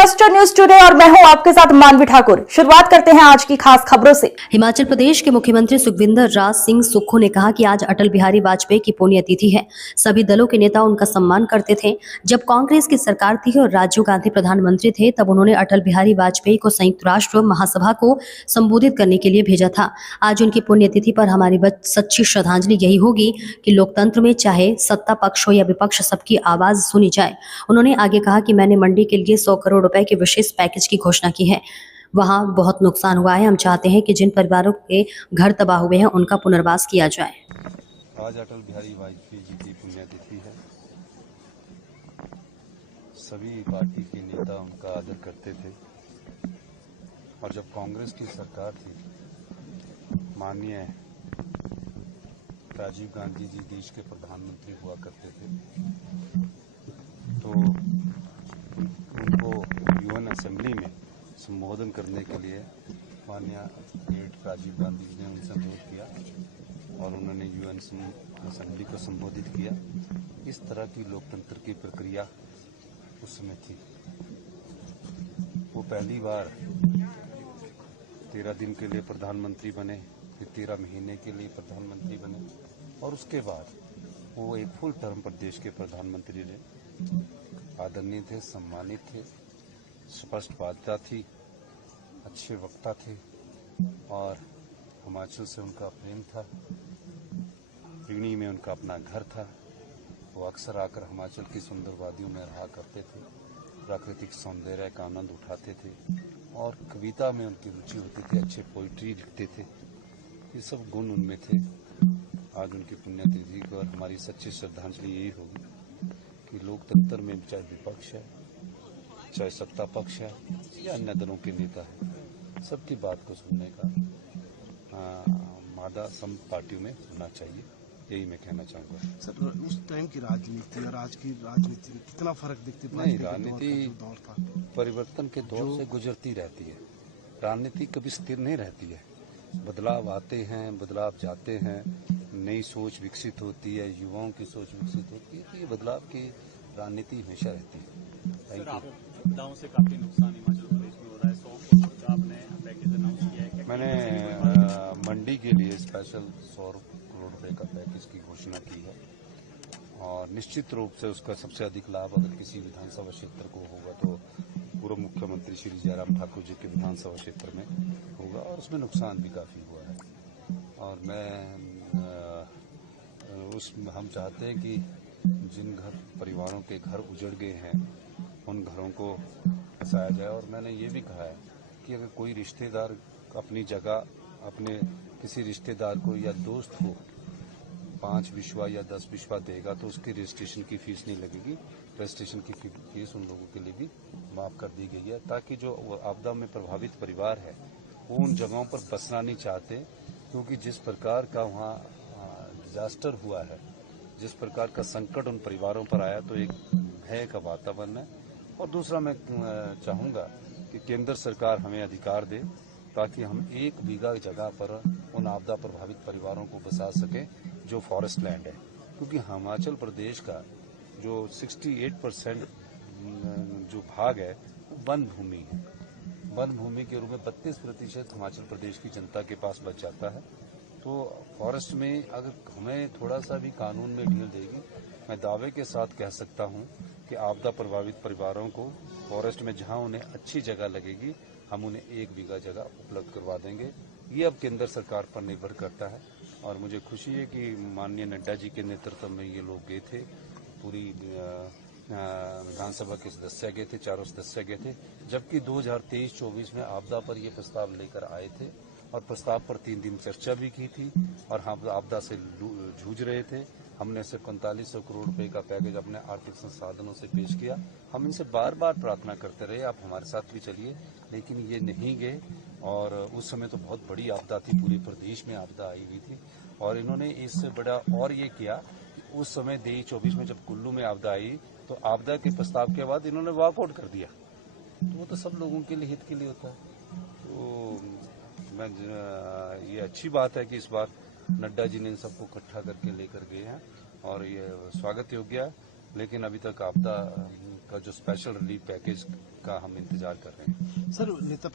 Cluster news today और मैं हूं आपके साथ मानवी ठाकुर। शुरुआत करते हैं आज की खास खबरों से। हिमाचल प्रदेश के मुख्यमंत्री सुखविंदर राज सिंह सुक्खू ने कहा कि आज अटल बिहारी वाजपेयी की पुण्यतिथि है। सभी दलों के नेता उनका सम्मान करते थे। जब कांग्रेस की सरकार थी और राजीव गांधी प्रधानमंत्री थे, तब उन्होंने अटल बिहारी वाजपेयी को संयुक्त राष्ट्र महासभा को संबोधित करने के लिए भेजा था। आज उनकी पुण्यतिथि पर हमारी सच्ची श्रद्धांजलि यही होगी कि लोकतंत्र में चाहे सत्ता पक्ष हो या विपक्ष, सबकी आवाज सुनी जाए। उन्होंने आगे कहा कि मैंने मंडी के लिए 100 करोड़ रुपए के विशेष पैकेज की घोषणा की है। वहां बहुत नुकसान हुआ है। हम चाहते हैं कि जिन परिवारों के घर तबाह हुए हैं उनका पुनर्वास किया जाए। आज अटल बिहारी वाजपेयी जी की पुण्यतिथि है। सभी पार्टी के नेता उनका आदर करते थे और जब कांग्रेस की सरकार थी, माननीय राजीव गांधी जी देश के प्रधानमंत्री हुआ करते थे, तो उनको यूएन असेंबली में संबोधन करने के लिए माननीय राजीव गांधी जी ने उनसे अनुरोध किया और उन्होंने यूएन असेंबली को संबोधित किया। इस तरह की लोकतंत्र की प्रक्रिया उस समय थी। वो पहली बार 13 दिन के लिए प्रधानमंत्री बने, फिर 13 महीने के लिए प्रधानमंत्री बने और उसके बाद वो एक फुल टर्म प्रदेश के प्रधानमंत्री रहे। आदरणीय थे, सम्मानित थे, स्पष्टवादिता थी, अच्छे वक्ता थे और हिमाचल से उनका प्रेम था। ऋणी में उनका अपना घर था। वो अक्सर आकर हिमाचल की सुंदर वादियों में रहा करते थे, प्राकृतिक सौंदर्य का आनंद उठाते थे और कविता में उनकी रुचि होती थी, अच्छे पोइट्री लिखते थे। ये सब गुण उनमें थे। आज उनकी पुण्यतिथि पर हमारी सच्ची श्रद्धांजलि यही होगी कि लोकतंत्र में चाहे विपक्ष है, चाहे सत्ता पक्ष है या अन्य दलों के नेता है, सबकी बात को सुनने का मादा सम पार्टियों में होना चाहिए। यही मैं कहना चाहूँगा। सर, उस टाइम की राजनीति और आज की राजनीति में कितना फर्क दिखती है? नहीं, राजनीति परिवर्तन के दौर से गुजरती रहती है। राजनीति कभी स्थिर नहीं रहती है। बदलाव आते हैं, बदलाव जाते हैं, नई सोच विकसित होती है, युवाओं की सोच विकसित होती है। तो ये बदलाव की राजनीति हमेशा रहती है। आपदाओं से काफी नुकसान हिमाचल प्रदेश में हो रहा है। 100 करोड़ का आपने पैकेज अनाउंस किया है। मैंने मंडी के लिए स्पेशल 100 करोड़ रुपए का पैकेज की घोषणा की है और निश्चित रूप से उसका सबसे अधिक लाभ अगर किसी विधानसभा क्षेत्र को होगा तो पूर्व मुख्यमंत्री श्री जयराम ठाकुर जी के विधानसभा क्षेत्र में होगा और उसमें नुकसान भी काफी हुआ है। और हम चाहते हैं कि जिन परिवारों के घर उजड़ गए हैं उन घरों को बसाया जाए। और मैंने ये भी कहा है कि अगर कोई रिश्तेदार अपनी जगह अपने किसी रिश्तेदार को या दोस्त को 5 बिस्वा या 10 बिस्वा देगा तो उसकी रजिस्ट्रेशन की फीस नहीं लगेगी। रजिस्ट्रेशन की फीस उन लोगों के लिए भी माफ कर दी गई है ताकि जो आपदा में प्रभावित परिवार है वो उन जगहों पर बसना नहीं चाहते, क्योंकि जिस प्रकार का वहाँ डिजास्टर हुआ है, जिस प्रकार का संकट उन परिवारों पर आया, तो एक भय का वातावरण है। और दूसरा मैं चाहूँगा कि केंद्र सरकार हमें अधिकार दे ताकि हम 1 बीघा जगह पर उन आपदा प्रभावित परिवारों को बसा सकें जो फॉरेस्ट लैंड है, क्योंकि हिमाचल प्रदेश का जो 68% जो भाग है वो वन भूमि है। वन भूमि के रूप में 32% हिमाचल प्रदेश की जनता के पास बच जाता है। तो फॉरेस्ट में अगर हमें थोड़ा सा भी कानून में ढील देगी, मैं दावे के साथ कह सकता हूं कि आपदा प्रभावित परिवारों को फॉरेस्ट में जहां उन्हें अच्छी जगह लगेगी, हम उन्हें 1 बीघा जगह उपलब्ध करवा देंगे। ये अब केंद्र सरकार पर निर्भर करता है और मुझे खुशी है कि माननीय नड्डा जी के नेतृत्व में ये लोग गए थे, पूरी विधानसभा के सदस्य गए थे, चारों सदस्य गए थे, जबकि 2023-24 में आपदा पर ये प्रस्ताव लेकर आए थे और प्रस्ताव पर 3 दिन चर्चा भी की थी और हम आपदा से जूझ रहे थे। हमने सिर्फ 4500 करोड़ रुपए का पैकेज अपने आर्थिक संसाधनों से पेश किया। हम इनसे बार बार प्रार्थना करते रहे आप हमारे साथ भी चलिए, लेकिन ये नहीं गए। और उस समय तो बहुत बड़ी आपदा थी, पूरे प्रदेश में आपदा आई हुई थी और इन्होंने इससे बड़ा और ये किया कि उस समय 23-24 में जब कुल्लू में आपदा आई तो आपदा के प्रस्ताव के बाद इन्होंने वॉकआउट कर दिया। तो वो तो सब लोगों के लिए हित के लिए होता है। तो ये अच्छी बात है कि इस बार नड्डा जी ने इन सबको इकट्ठा करके लेकर गए हैं और ये स्वागत योग्य है। लेकिन अभी तक आपदा का जो स्पेशल रिलीफ पैकेज का हम इंतजार कर रहे हैं। सर नेता